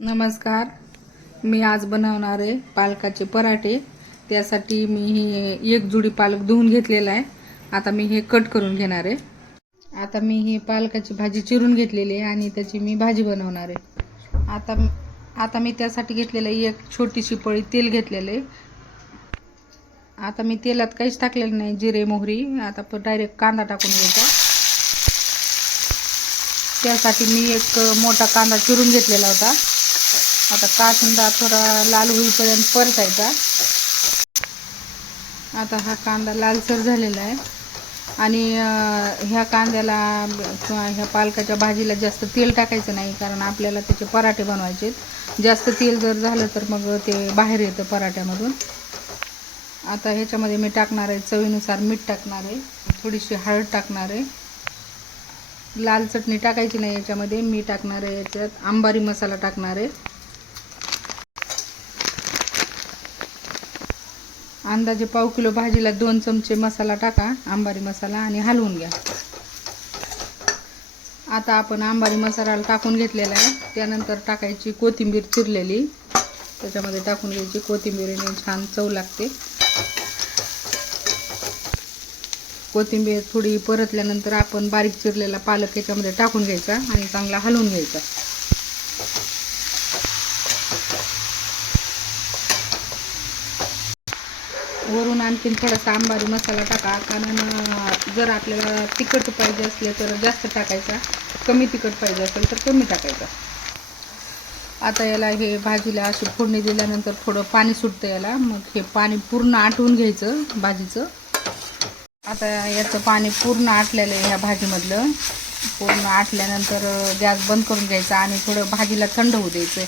नमस्कार. मी आज बनवणार आहे पालकाचे पराठे. त्यासाठी मी हे एक जुडी पालक धुवून घेतलेला आहे. आता मी हे कट करून घेणार आहे. आता मी हे पालकाची भाजी चिरून घेतलेली आहे आणि त्याची मी भाजी बनवणार आहे. आता आता मी त्यासाठी घेतलेलं आहे एक छोटीशी पळी तेल घेतलेलं आहे. आता मी तेलात काहीच टाकलेलं नाही जिरे मोहरी. आता पण डायरेक्ट कांदा टाकून घ्यायचा. त्यासाठी मी एक मोठा कांदा चिरून घेतलेला होता. आता कांदा थोडा लाल होईपर्यंत परतायचा. आता हा कांदा लालसर झालेला आहे. आणि ह्या कांद्याला किंवा ह्या पालकाच्या भाजीला जास्त तेल टाकायचं नाही कारण आपल्याला त्याचे पराठे बनवायचे आहेत. जास्त तेल जर झालं तर मग ते बाहेर येतं पराठ्यामधून. आता ह्याच्यामध्ये मी टाकणार आहे चवीनुसार मीठ टाकणार आहे. थोडीशी हळद टाकणार आहे. लाल चटणी टाकायची नाही याच्यामध्ये. मी टाकणार आहे याच्यात आंबारी मसाला टाकणार आहे. अंदाजे पाव किलो भाजीला दोन चमचे मसाला टाका आंबारी मसाला आणि हलवून घ्या. आता आपण आंबारी मसाला टाकून घेतलेला आहे. त्यानंतर टाकायची कोथिंबीर चिरलेली. त्याच्यामध्ये टाकून घ्यायची कोथिंबीरीने छान चव लागते. कोथिंबीर थोडी परतल्यानंतर आपण बारीक चिरलेला पालक याच्यामध्ये टाकून घ्यायचा आणि चांगला हलवून घ्यायचा. वरून आणखीन थोडासा आंबारी मसाला टाका. कारण जर आपल्याला तिखट पाहिजे असले तर जास्त टाकायचा. कमी तिखट पाहिजे असेल तर कमी टाकायचा. आता याला हे भाजीला अशी फोडणी दिल्यानंतर थोडं पाणी सुटतं याला. मग हे पाणी पूर्ण आटवून घ्यायचं भाजीचं. आता याचं पाणी पूर्ण आटलेलं आहे ह्या भाजीमधलं. पूर्ण आटल्यानंतर गॅस बंद करून घ्यायचा आणि थोडं भाजीला थंड होऊ द्यायचं.